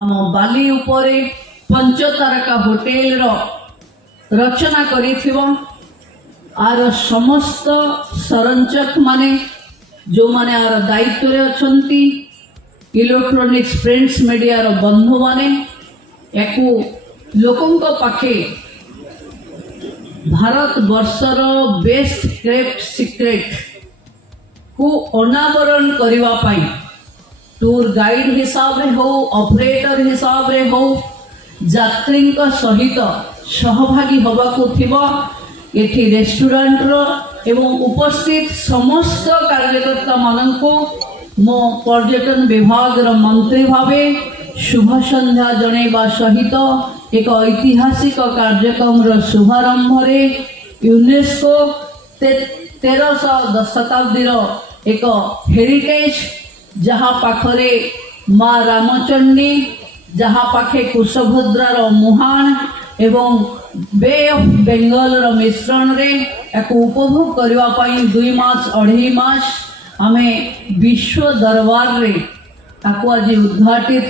ଆମ ବାଲି ଉପରେ ପଞ୍ଚତାରକା ହୋଟେଲ ରଚନା କରିଥିବ आर समस्त संरचक माने जो माने आर दायित्व रे अछंती इलेक्ट्रॉनिक्स प्रिंट्स मीडिया रो बंधु माने याकू लोकंक पाखे भारत वर्षर बेस्ट केप्ट सीक्रेट को अनावरण करिवा पाई टूर गाइड हिसाब रे हो ऑपरेटर हिसाब रे हो यात्री सहित सहभागी होबा को थिबा एठी रेस्टोरेंट रो एवं उपस्थित समस्त कार्यकर्ता माननको मो पर्यटन विभाग रो मंत्री भावे शुभ संध्या जणेबा सहित एक ऐतिहासिक कार्यक्रम रो शुभारंभ रे यूनेस्को 1300 शताब्दी रो एक हेरिटेज जहाँ पाखरे माँ रामचंडी जहाँ पाखे कुशभद्रा रो मुहान एवं बे ऑफ बेंगल रो मिश्रण रे एक उपभोग करबा पई 2 मास 2.5 मास हमें विश्व दरबार रे ताको आज उद्घाटित